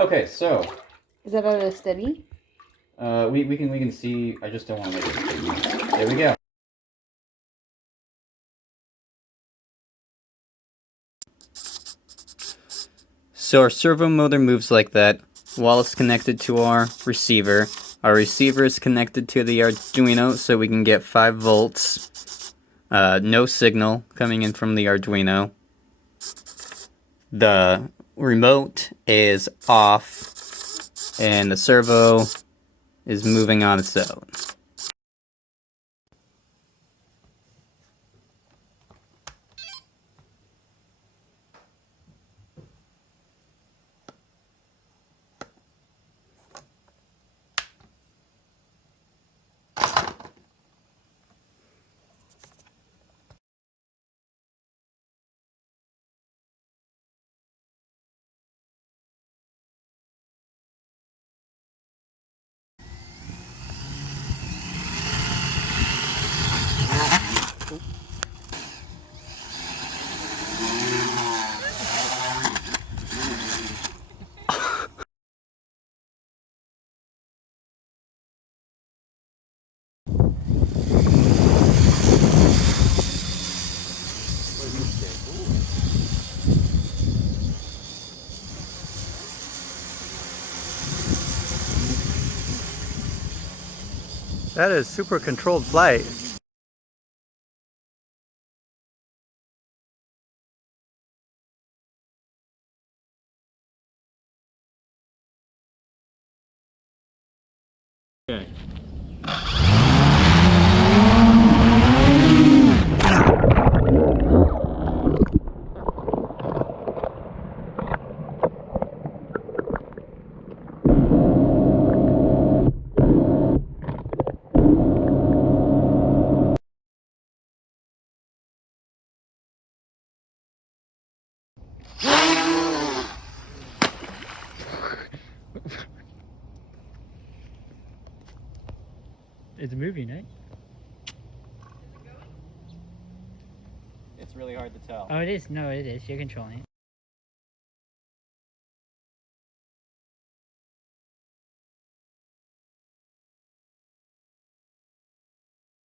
Okay, so Is that about a steady? we can see. I just don't want to make it. There we go. So our servo motor moves like that while it's connected to our receiver. Our receiver is connected to the Arduino, so we can get 5 volts. No signal coming in from the Arduino. The remote is off, and the servo is moving on its own. That is super controlled flight. Okay. It's moving, right? It's really hard to tell. Oh, it is. No, it is. You're controlling it.